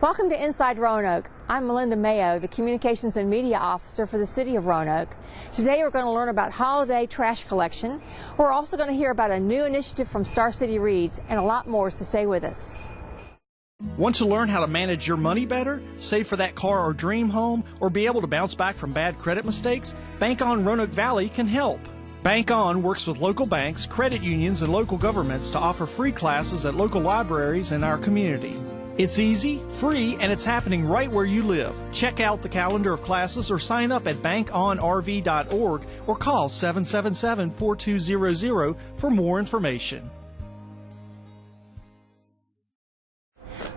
Welcome to Inside Roanoke. I'm Melinda Mayo, the Communications and Media Officer for the City of Roanoke. Today we're going to learn about holiday trash collection. We're also going to hear about a new initiative from Star City Reads and a lot more, so stay with us. Want to learn how to manage your money better, save for that car or dream home, or be able to bounce back from bad credit mistakes? Bank On Roanoke Valley can help. Bank On works with local banks, credit unions, and local governments to offer free classes at local libraries in our community. It's easy, free, and it's happening right where you live. Check out the calendar of classes or sign up at bankonrv.org or call 777-4200 for more information.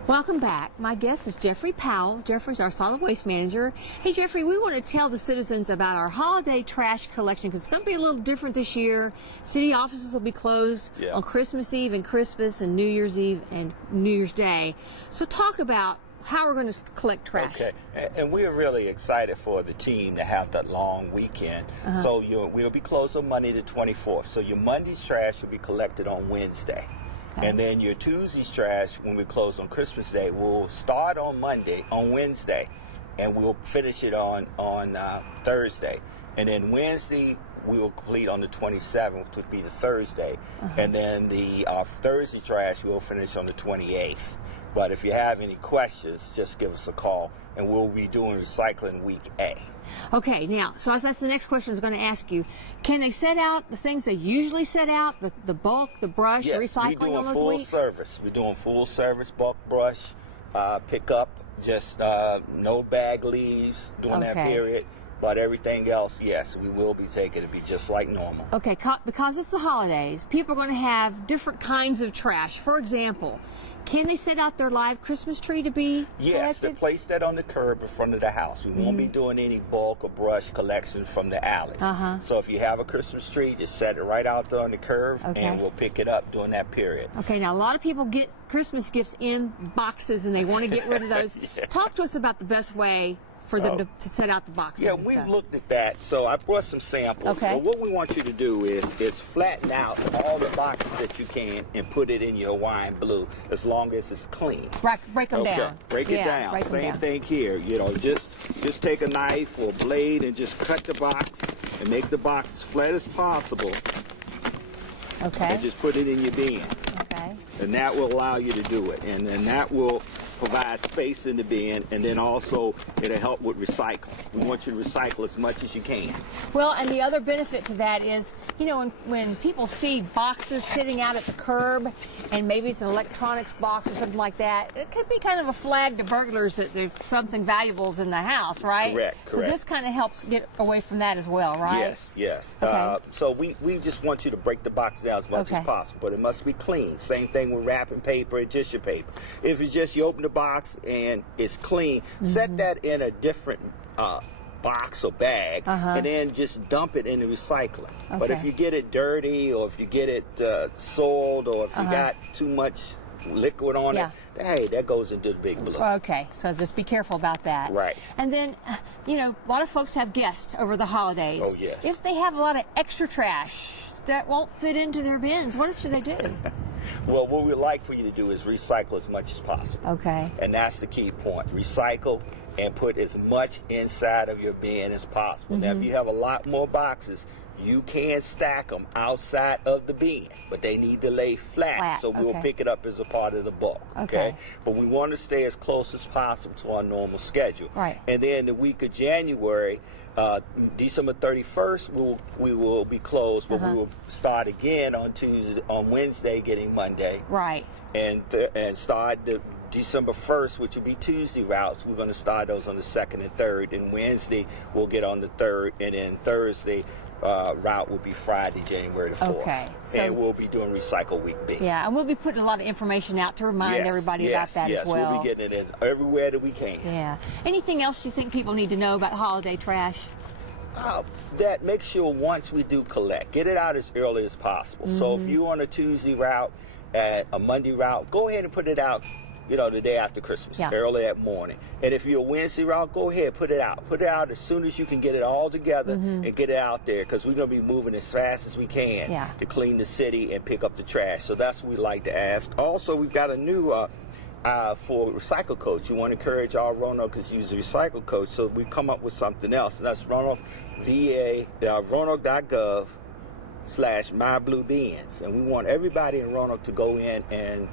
Welcome back. My guest is Jeffrey Powell. Jeffrey's our solid waste manager. Hey, Jeffrey, we want to tell the citizens about our holiday trash collection because it's going to be a little different this year. City offices will be closed on Christmas Eve and Christmas and New Year's Eve and New Year's Day. So talk about how we're going to collect trash. Okay, and we're really excited for the team to have that long weekend. So we'll be closed on Monday the 24th. So your Monday's trash will be collected on Wednesday. Okay. And then your Tuesday's trash, when we close on Christmas Day, we'll start on Wednesday, and we'll finish it on Thursday. And then Wednesday, we will complete on the 27th, which would be the Thursday. And then the Thursday trash, we'll finish on the 28th. But if you have any questions, just give us a call, and we'll be doing recycling week A. Okay, now, so that's the next question I was going to ask you. Can they set out the things they usually set out, the bulk, the brush, the recycling on those weeks? We're doing full service. We're doing full service, bulk brush, pickup, just no bag leaves during that period. But everything else, yes, we will be taking it be just like normal. Okay, because it's the holidays, people are going to have different kinds of trash. For example, can they set out their live Christmas tree to be Yes, collected? to place that on the curb in front of the house. We won't be doing any bulk or brush collection from the alleys. So if you have a Christmas tree, just set it right out there on the curb, and we'll pick it up during that period. Okay, now a lot of people get Christmas gifts in boxes, and they want to get rid of those. Talk to us about the best way for them to set out the boxes. Yeah, we've looked at that. So I brought some samples. Okay. So what we want you to do is flatten out all the boxes that you can and put it in your wine blue as long as it's clean. Break them down. Break it down. Same thing here. You know, just take a knife or blade and just cut the box and make the box as flat as possible. Okay. And just put it in your bin. Okay. And that will allow you to do it. And then that will provide space in the bin, and then also it'll help with recycling. We want you to recycle as much as you can. Well, and the other benefit to that is, you know, when people see boxes sitting out at the curb, and maybe it's an electronics box or something like that, it could be kind of a flag to burglars that there's something valuable in the house, right? Correct. So this kind of helps get away from that as well, right? Yes. Okay. So we just want you to break the box down as much as possible, but it must be clean. Same thing with wrapping paper and tissue paper. If it's just you open the box and it's clean, set that in a different box or bag, and then just dump it in the recycling. But if you get it dirty, or if you get it soiled, or if you got too much liquid on it, hey, that goes into the big blue. Okay, so just be careful about that. Right. And then, you know, a lot of folks have guests over the holidays. Oh, yes. If they have a lot of extra trash that won't fit into their bins, what should they do? Well, what we'd like for you to do is recycle as much as possible. Okay. And that's the key point. Recycle and put as much inside of your bin as possible. Now, if you have a lot more boxes, you can stack them outside of the bin, but they need to lay flat, so we'll pick it up as a part of the bulk. Okay. But we want to stay as close as possible to our normal schedule. Right. And then the week of January, December 31st, we will be closed, but we will start again on Wednesday, getting Monday. Right. And start the December 1st, which will be Tuesday routes. We're going to start those on the 2nd and 3rd, and Wednesday we'll get on the 3rd, and then Thursday route will be Friday, January the 4th. Okay. So, and we'll be doing Recycle Week B. Yeah, and we'll be putting a lot of information out to remind everybody about that as well. Yes, we'll be getting it everywhere that we can. Yeah. Anything else you think people need to know about holiday trash? That make sure once we do collect, get it out as early as possible. So if you're on a Tuesday route and a Monday route, go ahead and put it out, you know, the day after Christmas, early that morning. And if you're a Wednesday route, go ahead, put it out. Put it out as soon as you can get it all together and get it out there, because we're going to be moving as fast as we can to clean the city and pick up the trash. So that's what we like to ask. Also, we've got a new for Recycle Coach. You want to encourage all Roanokers to use the Recycle Coach, so we come up with something else, and that's Roanoke VA, Roanoke.gov/MyBlueBins, and we want everybody in Roanoke to go in and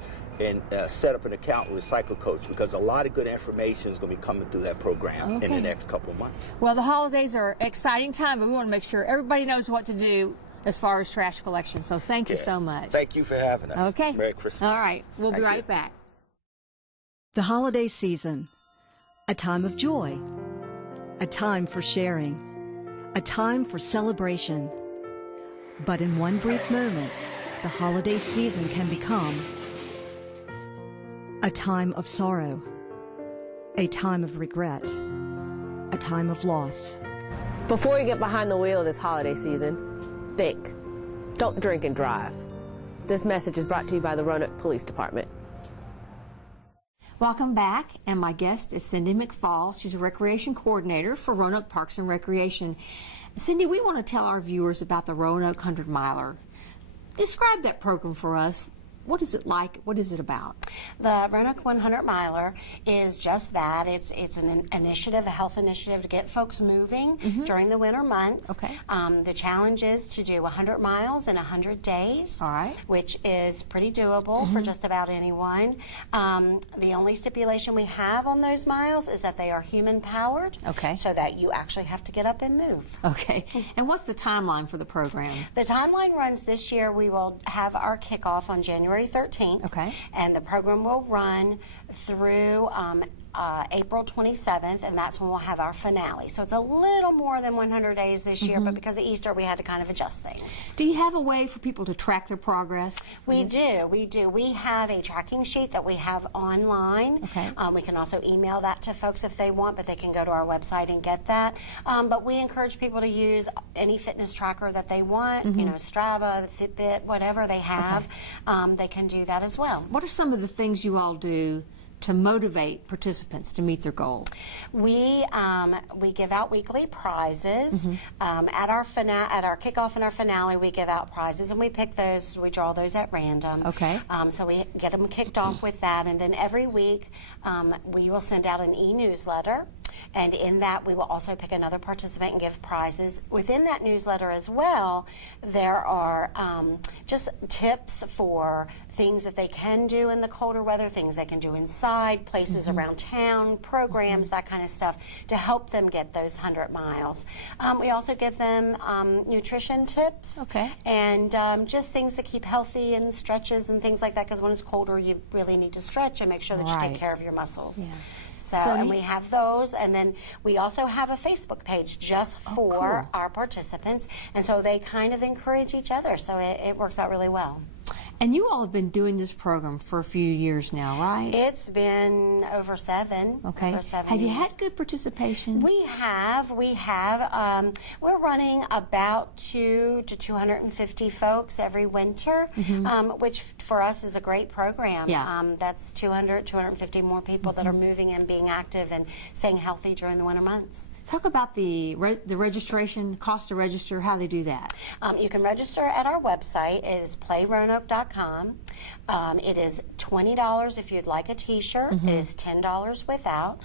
set up an account with Recycle Coach, because a lot of good information is going to be coming through that program in the next couple of months. Well, the holidays are an exciting time, but we want to make sure everybody knows what to do as far as trash collection. So thank you so much. Thank you for having us. Okay. Merry Christmas. All right. We'll be right back. The holiday season, a time of joy, a time for sharing, a time for celebration. But in one brief moment, the holiday season can become a time of sorrow, a time of regret, a time of loss. Before you get behind the wheel this holiday season, think. Don't drink and drive. This message is brought to you by the Roanoke Police Department. Welcome back, and my guest is Cindy McFall. She's a recreation coordinator for Roanoke Parks and Recreation. Cindy, we want to tell our viewers about the Roanoke 100 Miler. Describe that program for us. What is it like? What is it about? The Roanoke 100 Miler is just that. It's an initiative, a health initiative to get folks moving during the winter months. Okay. The challenge is to do 100 miles in 100 days. All right. Which is pretty doable for just about anyone. The only stipulation we have on those miles is that they are human powered. Okay. So that you actually have to get up and move. Okay. And what's the timeline for the program? The timeline runs this year. We will have our kickoff on January 13th. Okay. And the program will run through April 27th, and that's when we'll have our finale. So it's a little more than 100 days this year, but because of Easter, we had to kind of adjust things. Do you have a way for people to track their progress? We do. We have a tracking sheet that we have online. Okay. We can also email that to folks if they want, but they can go to our website and get that. But we encourage people to use any fitness tracker that they want, you know, Strava, Fitbit, whatever they have. They can do that as well. What are some of the things you all do to motivate participants to meet their goal? We give out weekly prizes. At our kickoff and our finale, we give out prizes, and we pick those. We draw those at random. Okay. So we get them kicked off with that, and then every week we will send out an e-newsletter. And in that, we will also pick another participant and give prizes. Within that newsletter as well, there are just tips for things that they can do in the colder weather, things they can do inside, places around town, programs, that kind of stuff, to help them get those 100 miles. We also give them nutrition tips. Okay. And just things to keep healthy, and stretches and things like that, because when it's colder, you really need to stretch and make sure that you take care of your muscles. Yeah. So, and we have those, and then we also have a Facebook page just for our participants, and so they kind of encourage each other, so it works out really well. And you all have been doing this program for a few years now, right? It's been over 7. Okay. Over 7 have you years. had good participation? We have. We're running about 200 to 250 folks every winter, which for us is a great program. Yeah. That's 250 more people that are moving and being active and staying healthy during the winter months. Talk about the registration, cost to register, how they do that. You can register at our website. It is playroanoke.com. It is $20 if you'd like a t-shirt. It is $10 without.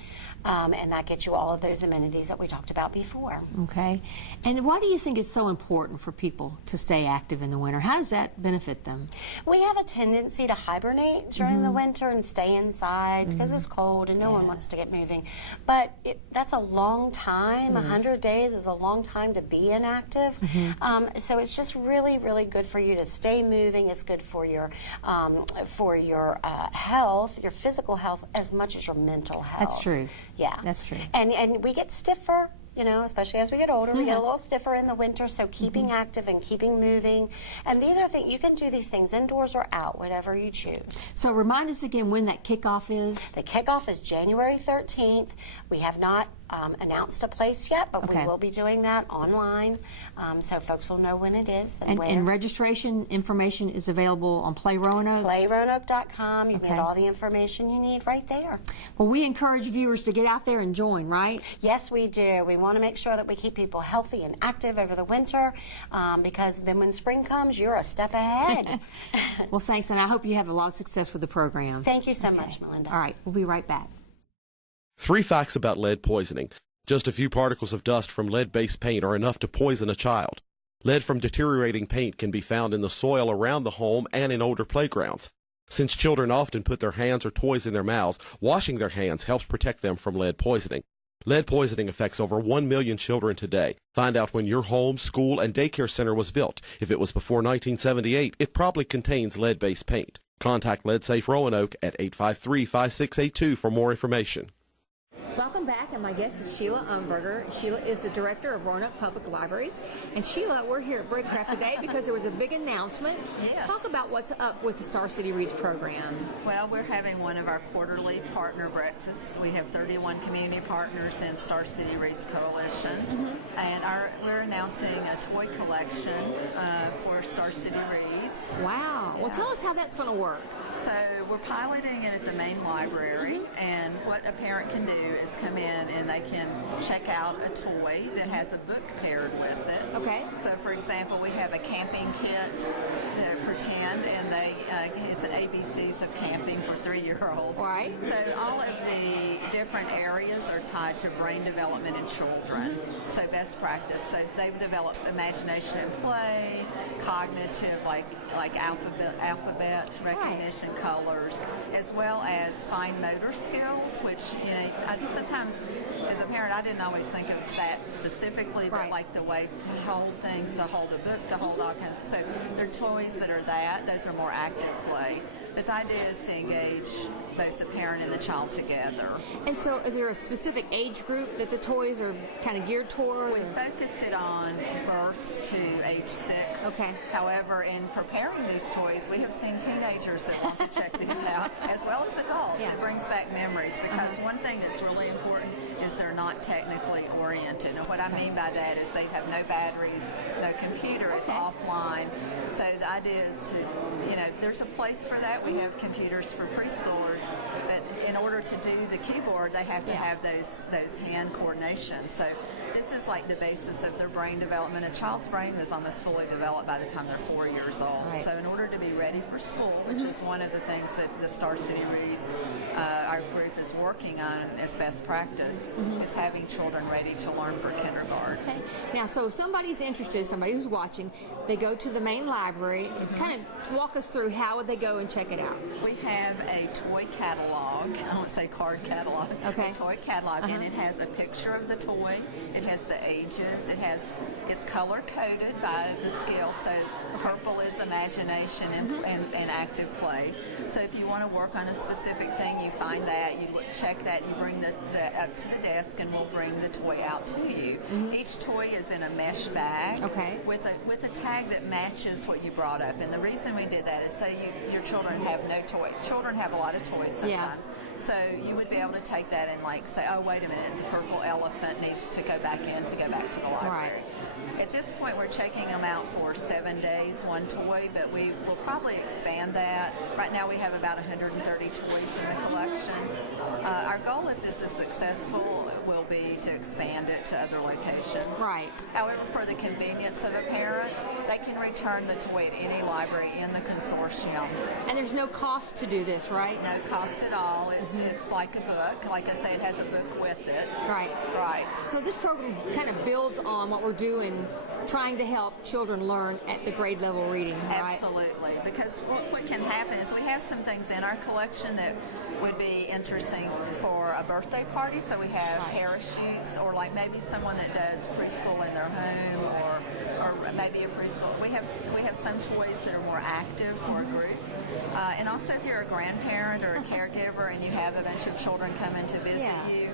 And that gets you all of those amenities that we talked about before. Okay. And why do you think it's so important for people to stay active in the winter? How does that benefit them? We have a tendency to hibernate during the winter and stay inside because it's cold and no one wants to get moving. But that's a long time. 100 days is a long time to be inactive. So it's just really, really good for you to stay moving. It's good for your health, your physical health, as much as your mental health. That's true. Yeah. That's true. And we get stiffer, you know, especially as we get older. We get a little stiffer in the winter, so keeping active and keeping moving. And these are things, you can do these things indoors or out, whatever you choose. So remind us again when that kickoff is. The kickoff is January 13th. We have not announced a place yet, but we will be doing that online, so folks will know when it is and where. And registration information is available on Play Roanoke? PlayRoanoke.com. You can get all the information you need right there. Well, we encourage viewers to get out there and join, right? Yes, we do. We want want to make sure that we keep people healthy and active over the winter, because then when spring comes, you're a step ahead. Well, thanks, and I hope you have a lot of success with the program. Thank you so much, Melinda. All right, we'll be right back. 3 facts about lead poisoning. Just a few particles of dust from lead-based paint are enough to poison a child. Lead from deteriorating paint can be found in the soil around the home and in older playgrounds. Since children often put their hands or toys in their mouths, washing their hands helps protect them from lead poisoning. Lead poisoning affects over 1 million children today. Find out when your home, school, and daycare center was built. If it was before 1978, it probably contains lead-based paint. Contact LeadSafe Roanoke at 853-5682 for more information. Welcome back, and my guest is Sheila Umberger. Sheila is the director of Roanoke Public Libraries. And Sheila, we're here at Breakcraft today because there was a big announcement. Yes. Talk about what's up with the Star City Reads program. Well, we're having one of our quarterly partner breakfasts. We have 31 community partners in Star City Reads Coalition. And we're announcing a toy collection for Star City Reads. Wow. Well, tell us how that's going to work. So we're piloting it at the main library, and what a parent can do is come in and they can check out a toy that has a book paired with it. Okay. So, for example, we have a camping kit that pretend, and it's an ABCs of camping for 3-year-olds. Right. So all of the different areas are tied to brain development in children. So best practice. So they've developed imagination and play, cognitive, like alphabet recognition, colors, as well as fine motor skills, which, sometimes as a parent I didn't always think of that specifically, but like the way to hold things, to hold a book, to hold all kinds of, so they're toys that are those are more active play. But the idea is to engage both the parent and the child together. And so is there a specific age group that the toys are kind of geared toward? We focused it on birth to age 6. Okay. However, in preparing these toys, we have seen teenagers that want to check these out, as well as adults. Yeah. It brings back memories, because one thing that's really important is they're not technically oriented. And what I mean by that is they have no batteries, no computer, it's offline. So the idea is to, there's a place for that. We have computers for preschoolers, but in order to do the keyboard, they have to have those hand coordination. So this is like the basis of their brain development. A child's brain is almost fully developed by the time they're 4 years old. Right. So in order to be ready for school, which is one of the things that the Star City Reads, our group is working on as best practice, is having children ready to learn for kindergarten. Okay. Now, so if somebody's interested, somebody who's watching, they go to the main library. Kind of walk us through how would they go and check it out? We have a toy catalog. I don't say card catalog. Okay. A toy catalog, and it has a picture of the toy. It has the ages. It's color coded by the scale. So purple is imagination and active play. So if you want to work on a specific thing, you find that, you check that, you bring the up to the desk, and we'll bring the toy out to you. Each toy is in a mesh bag with a tag that matches what you brought up. And the reason we did that is, say your children have no toy. Children have a lot of toys sometimes. So you would be able to take that and say, oh, wait a minute, the purple elephant needs to go back to the library. Right. At this point, we're checking them out for 7 days, one toy, but we will probably expand that. Right now, we have about 130 toys in the collection. Our goal, if this is successful, will be to expand it to other locations. Right. However, for the convenience of a parent, they can return the toy at any library in the consortium. And there's no cost to do this, right? No cost at all. It's like a book. Like I say, it has a book with it. Right. Right. So this program kind of builds on what we're doing, trying to help children learn at the grade level reading, right? Absolutely. Because what can happen is we have some things in our collection that would be interesting for a birthday party. So we have parachutes, or like maybe someone that does preschool in their home, or maybe a preschool. We have some toys that are more active for a group. And also, if you're a grandparent or a caregiver and you have a bunch of children coming to visit you,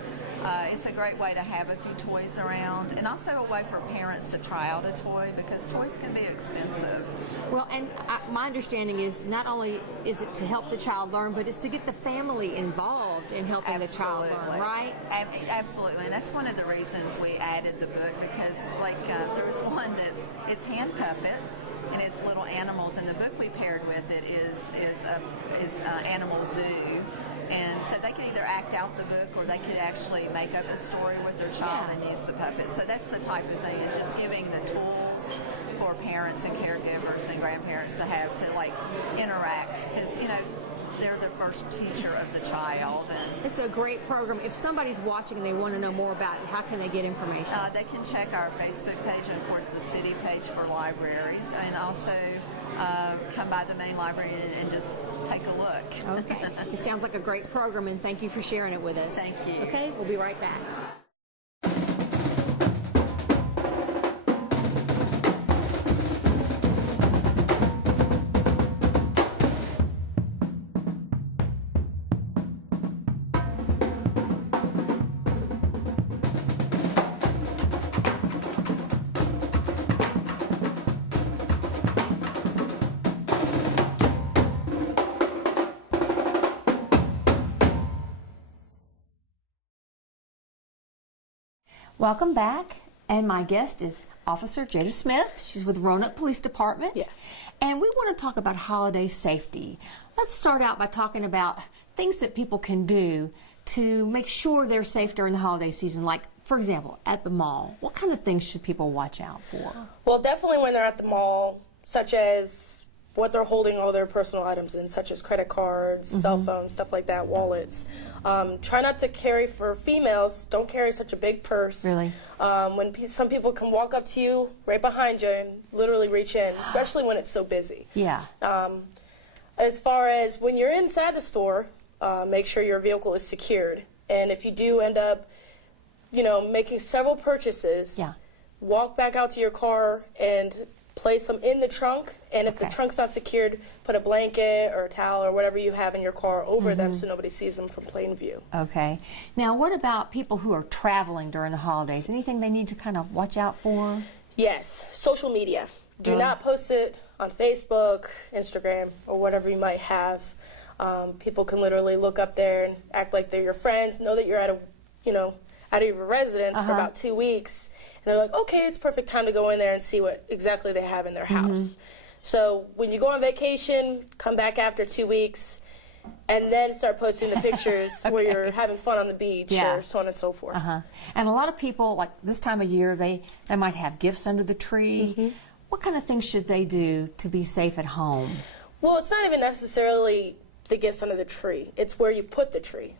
it's a great way to have a few toys around, and also a way for parents to try out a toy, because toys can be expensive. Well, and my understanding is not only is it to help the child learn, but it's to get the family involved in helping the child learn, right? Absolutely, and that's one of the reasons we added the book, because there was one it's hand puppets and it's little animals, and the book we paired with it is Animal Zoo. And so they could either act out the book or they could actually make up a story with their child and use the puppet. So that's the type of thing. It's just giving the tools for parents and caregivers and grandparents to have to like interact, because they're the first teacher of the child. And it's a great program. If somebody's watching and they want to know more about it, how can they get information? They can check our Facebook page and, of course, the city page for libraries, and also come by the main library and just take a look. Okay. It sounds like a great program, and thank you for sharing it with us. Thank you. Okay, we'll be right back. Welcome back, and my guest is Officer Jada Smith. She's with Roanoke Police Department. Yes. And we want to talk about holiday safety. Let's start out by talking about things that people can do to make sure they're safe during the holiday season, like, for example, at the mall. What kind of things should people watch out for? Well, definitely when they're at the mall, such as what they're holding all their personal items in, such as credit cards, cell phones, stuff like that, wallets. Try not to carry, for females, don't carry such a big purse. Really? Some people can walk up to you right behind you and literally reach in, especially when it's so busy. Yeah. As far as when you're inside the store, make sure your vehicle is secured. And if you do end up, making several purchases, walk back out to your car and place them in the trunk, and if the trunk's not secured, put a blanket or a towel or whatever you have in your car over them so nobody sees them from plain view. Okay. Now, what about people who are traveling during the holidays? Anything they need to kind of watch out for? Yes, social media. Do not post it on Facebook, Instagram, or whatever you might have. People can literally look up there and act like they're your friends, know that you're out of your residence for about 2 weeks. And they're like, okay, it's perfect time to go in there and see what exactly they have in their house. So when you go on vacation, come back after 2 weeks, and then start posting the pictures where you're having fun on the beach or so on and so forth. And a lot of people, like this time of year, they might have gifts under the tree. What kind of things should they do to be safe at home? Well, it's not even necessarily the gifts under the tree. It's where you put the tree.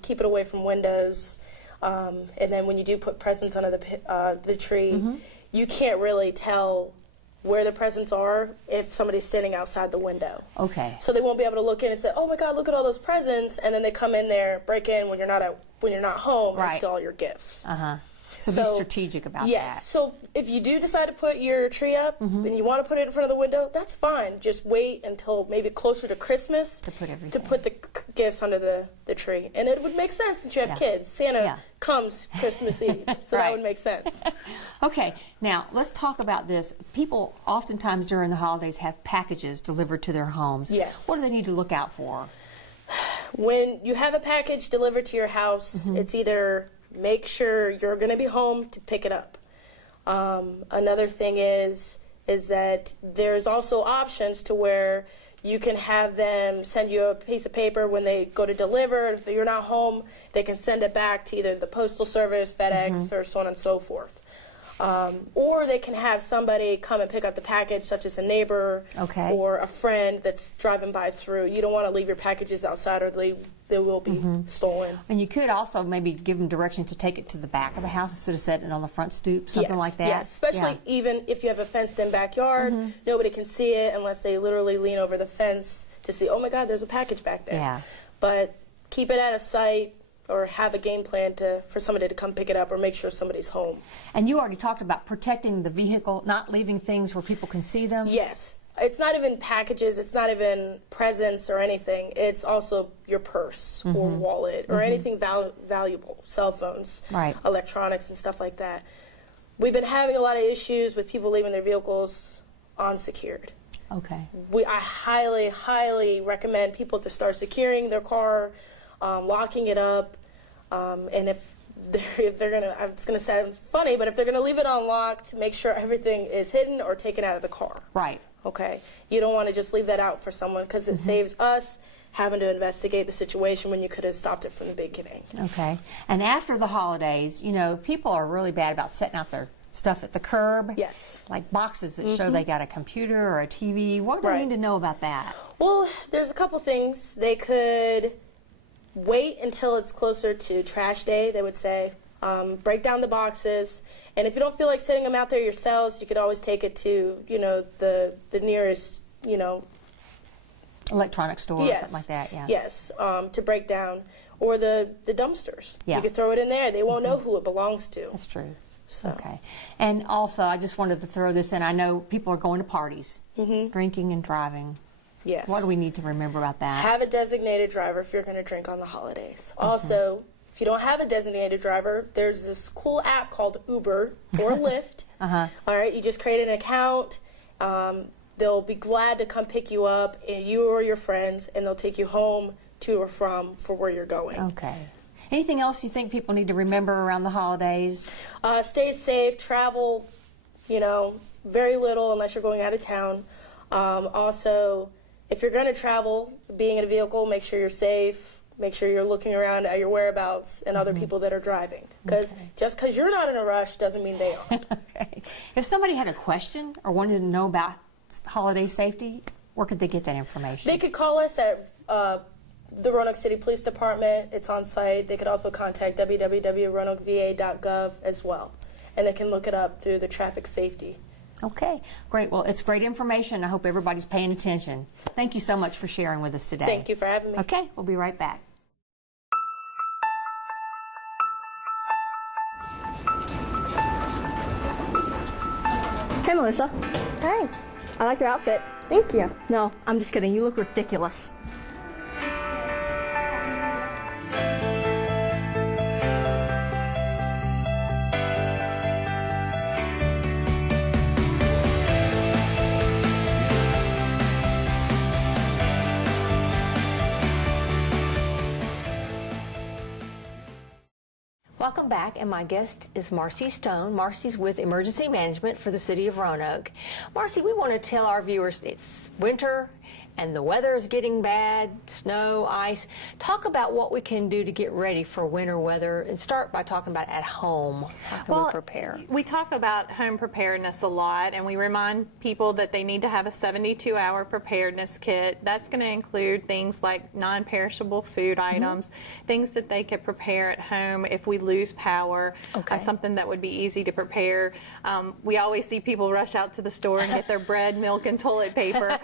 Keep it away from windows. And then when you do put presents under the tree, you can't really tell where the presents are if somebody's standing outside the window. Okay. So they won't be able to look in and say, "Oh my God, look at all those presents," and then they come in there, break in when you're not home, and steal all your gifts. So be strategic about that. Yes. So if you do decide to put your tree up and you want to put it in front of the window, that's fine. Just wait until maybe closer to Christmas to put everything. To put the gifts under the tree. And it would make sense since you have kids. Santa comes Christmas Eve, so that would make sense. Okay. Now, let's talk about this. People oftentimes during the holidays have packages delivered to their homes. Yes. What do they need to look out for? When you have a package delivered to your house, it's either make sure you're going to be home to pick it up. Another thing is that there's also options to where you can have them send you a piece of paper when they go to deliver. If you're not home, they can send it back to either the Postal Service, FedEx, or so on and so forth. Or they can have somebody come and pick up the package, such as a neighbor or a friend that's driving by through. You don't want to leave your packages outside or they will be stolen. And you could also maybe give them directions to take it to the back of the house instead of setting it on the front stoop, something like that. Yes, especially even if you have a fenced-in backyard, nobody can see it unless they literally lean over the fence to see, oh my God, there's a package back there. Yeah. But keep it out of sight, or have a game plan for somebody to come pick it up, or make sure somebody's home. And you already talked about protecting the vehicle, not leaving things where people can see them. Yes. It's not even packages, it's not even presents or anything. It's also your purse or wallet or anything valuable, cell phones, electronics and stuff like that. We've been having a lot of issues with people leaving their vehicles unsecured. Okay. I highly, highly recommend people to start securing their car, locking it up, and if if they're gonna, it's gonna sound funny, but if they're gonna leave it unlocked, make sure everything is hidden or taken out of the car. Right. Okay. You don't want to just leave that out for someone, because it saves us having to investigate the situation when you could have stopped it from the beginning. Okay. And after the holidays, you know, people are really bad about setting out their stuff at the curb. Yes. Like boxes that show they got a computer or a TV. What do they need to know about that? Well, there's a couple things. They could wait until it's closer to trash day, they would say. Break down the boxes. And if you don't feel like setting them out there yourselves, you could always take it to, you know, the nearest, you know, Electronic store or something like that, yeah. Yes, to break down. Or the dumpsters. Yeah. You could throw it in there. They won't know who it belongs to. That's true. So. Okay. And also, I just wanted to throw this in. I know people are going to parties, drinking and driving. Yes. What do we need to remember about that? Have a designated driver if you're going to drink on the holidays. Also, if you don't have a designated driver, there's this cool app called Uber or Lyft. All right, you just create an account. They'll be glad to come pick you up, and you or your friends, and they'll take you home, to or from, for where you're going. Okay. Anything else you think people need to remember around the holidays? Stay safe. Travel, you know, very little unless you're going out of town. Also, if you're going to travel, being in a vehicle, make sure you're safe. Make sure you're looking around at your whereabouts and other people that are driving. Because just because you're not in a rush doesn't mean they aren't. Okay. If somebody had a question or wanted to know about holiday safety, where could they get that information? They could call us at the Roanoke City Police Department. It's on site. They could also contact www.roanokeva.gov as well. And they can look it up through the traffic safety. Okay, great. Well, it's great information. I hope everybody's paying attention. Thank you so much for sharing with us today. Thank you for having me. Okay, we'll be right back. Hey, Melissa. Hi. I like your outfit. Thank you. No, I'm just kidding. You look ridiculous. Welcome back, and my guest is Marcy Stone. Marcy's with Emergency Management for the City of Roanoke. Marcy, we want to tell our viewers it's winter and the weather is getting bad, snow, ice. Talk about what we can do to get ready for winter weather, and start by talking about at home. How can we prepare? We talk about home preparedness a lot, and we remind people that they need to have a 72-hour preparedness kit. That's going to include things like non-perishable food items, things that they could prepare at home if we lose power, something that would be easy to prepare. We always see people rush out to the store and get their bread, milk, and toilet paper.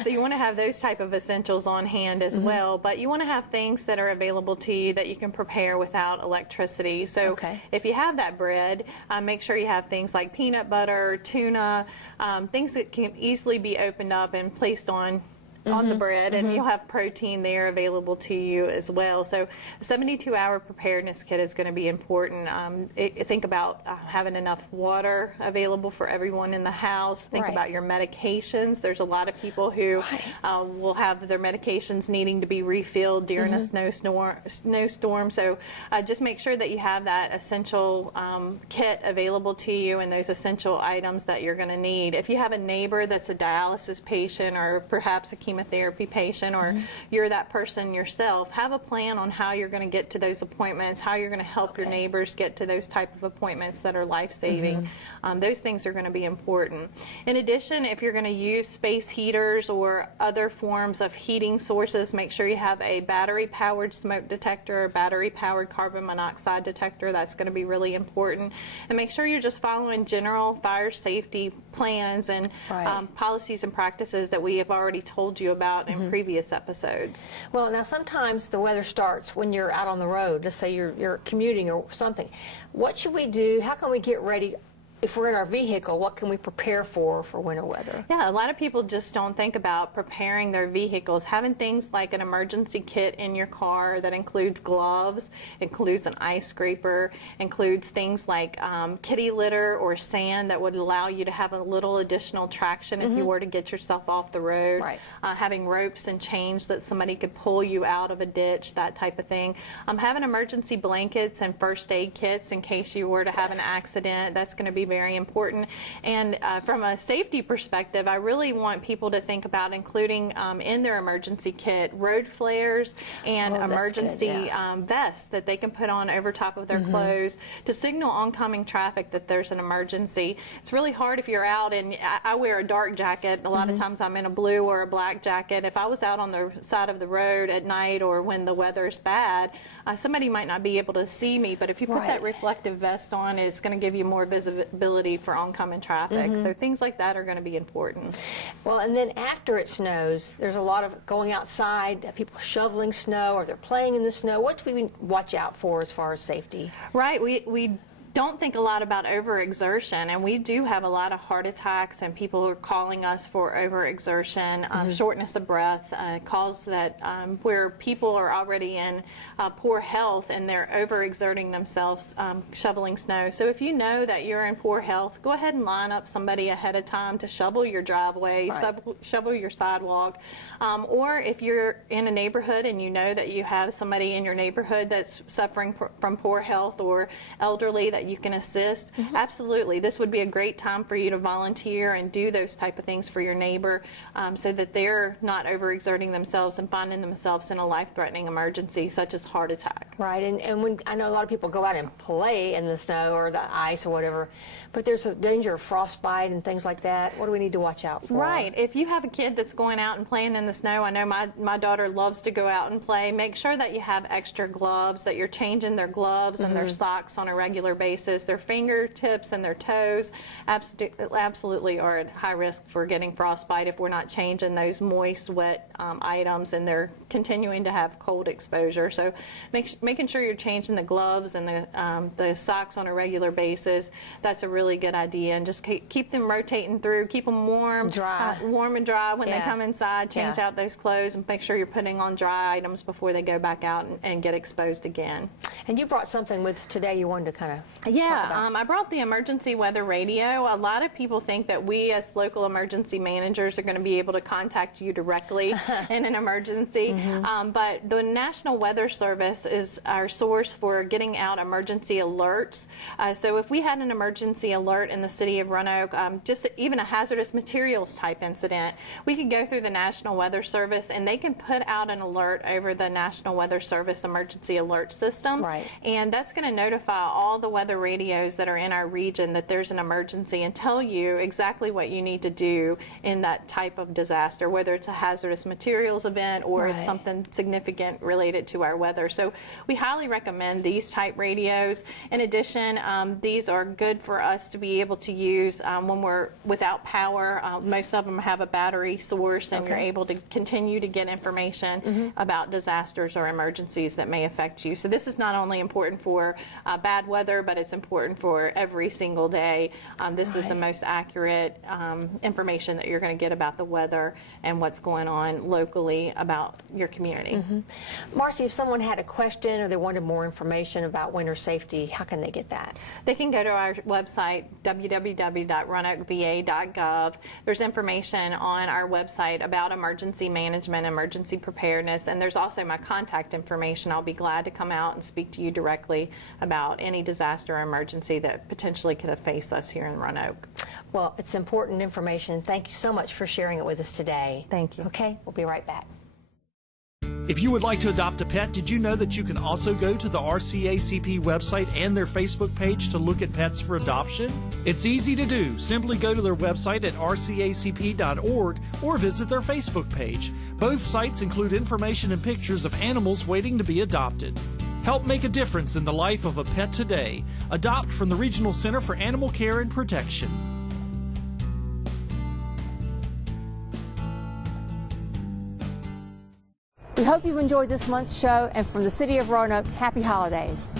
So you want to have those type of essentials on hand as well, but you want to have things that are available to you that you can prepare without electricity. So if you have that bread, make sure you have things like peanut butter, tuna, things that can easily be opened up and placed on the bread, and you'll have protein there available to you as well. So a 72-hour preparedness kit is going to be important. Think about having enough water available for everyone in the house. Think about your medications. There's a lot of people who will have their medications needing to be refilled during a snowstorm. So just make sure that you have that essential kit available to you, and those essential items that you're going to need. If you have a neighbor that's a dialysis patient, or perhaps a chemotherapy patient, or you're that person yourself, have a plan on how you're going to get to those appointments, how you're going to help your neighbors get to those type of appointments that are life-saving. Those things are going to be important. In addition, if you're going to use space heaters or other forms of heating sources, make sure you have a battery-powered smoke detector or battery-powered carbon monoxide detector. That's going to be really important. And make sure you're just following general fire safety plans and policies and practices that we have already told you about in previous episodes. Well, now sometimes the weather starts when you're out on the road. Let's say you're commuting or something. What should we do? How can we get ready if we're in our vehicle, what can we prepare for winter weather? Yeah, a lot of people just don't think about preparing their vehicles. Having things like an emergency kit in your car that includes gloves, includes an ice scraper, includes things like kitty litter or sand that would allow you to have a little additional traction if you were to get yourself off the road. Right. Having ropes and chains that somebody could pull you out of a ditch, that type of thing. Having emergency blankets and first aid kits in case you were to have an accident. That's going to be very important. And from a safety perspective, I really want people to think about including in their emergency kit road flares and emergency vests that they can put on over top of their clothes to signal oncoming traffic that there's an emergency. It's really hard if you're out, and I wear a dark jacket. A lot of times I'm in a blue or a black jacket. If I was out on the side of the road at night or when the weather's bad, somebody might not be able to see me, but if you put that reflective vest on, it's going to give you more visibility for oncoming traffic. So things like that are going to be important. Well, and then after it snows, there's a lot of going outside, people shoveling snow, or they're playing in the snow. What do we watch out for as far as safety? Right. We don't think a lot about overexertion, and we do have a lot of heart attacks, and people are calling us for overexertion, shortness of breath, calls that where people are already in poor health and they're overexerting themselves shoveling snow. So if you know that you're in poor health, go ahead and line up somebody ahead of time to shovel your driveway, shovel your sidewalk, or if you're in a neighborhood and you know that you have somebody in your neighborhood that's suffering from poor health or elderly that you can assist, absolutely. This would be a great time for you to volunteer and do those type of things for your neighbor so that they're not overexerting themselves and finding themselves in a life-threatening emergency such as heart attack. Right, and when I know a lot of people go out and play in the snow or the ice or whatever, but there's a danger of frostbite and things like that. What do we need to watch out for? Right, if you have a kid that's going out and playing in the snow, I know my daughter loves to go out and play, make sure that you have extra gloves, that you're changing their gloves and their socks on a regular basis. Their fingertips and their toes absolutely are at high risk for getting frostbite if we're not changing those moist, wet items, and they're continuing to have cold exposure. So making sure you're changing the gloves and the socks on a regular basis, that's a really good idea. And just keep them rotating through, keep them warm, warm and dry when they come inside. Change out those clothes and make sure you're putting on dry items before they go back out and get exposed again. And you brought something with us today you wanted to kind of I brought the emergency weather radio. A lot of people think that we as local emergency managers are going to be able to contact you directly in an emergency, but the National Weather Service is our source for getting out emergency alerts. So if we had an emergency alert in the city of Roanoke, just even a hazardous materials type incident, we could go through the National Weather Service and they can put out an alert over the National Weather Service emergency alert system. Right. And that's going to notify all the weather radios that are in our region that there's an emergency and tell you exactly what you need to do in that type of disaster, whether it's a hazardous materials event or it's something significant related to our weather. So we highly recommend these type radios. In addition, these are good for us to be able to use when we're without power. Most of them have a battery source, and you're able to continue to get information about disasters or emergencies that may affect you. So this is not only important for bad weather, but it's important for every single day. This is the most accurate information that you're going to get about the weather and what's going on locally about your community. Marcy, if someone had a question or they wanted more information about winter safety, how can they get that? They can go to our website, www.roanokeva.gov. There's information on our website about emergency management, emergency preparedness, and there's also my contact information. I'll be glad to come out and speak to you directly about any disaster or emergency that potentially could have faced us here in Roanoke. Well, it's important information. Thank you so much for sharing it with us today. Thank you. Okay, we'll be right back. If you would like to adopt a pet, did you know that you can also go to the RCACP website and their Facebook page to look at pets for adoption? It's easy to do. Simply go to their website at rcacp.org or visit their Facebook page. Both sites include information and pictures of animals waiting to be adopted. Help make a difference in the life of a pet today. Adopt from the Regional Center for Animal Care and Protection. We hope you've enjoyed this month's show, and from the City of Roanoke, happy holidays.